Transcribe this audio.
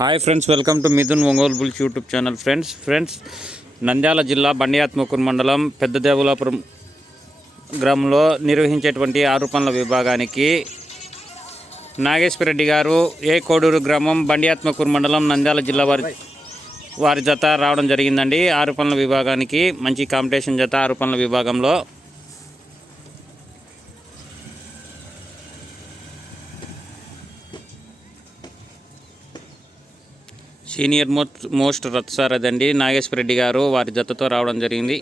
Hi friends welcome to Mithun Ongole bulls YouTube channel friends. Friends Nandyal జిల్లా బండియాత్మకూరు మండలం పెద్దదేవులాపురం గ్రామంలో నిర్వహించేటువంటి ఆరు పనుల విభాగానికి నాగేశ్వరరెడ్డి గారు ఏ కోడూరు గ్రామం బండియాత్మకూరు మండలం నంద్యాల జిల్లా వారి వారి జత రావడం జరిగిందండి. ఆరు పనుల విభాగానికి మంచి కాంపిటీషన్ జత ఆరు పనుల విభాగంలో సీనియర్ మోస్ట్ మోస్ట్ రథసారథి అండి నాగేశ్వరరెడ్డి గారు వారి జతతో రావడం జరిగింది.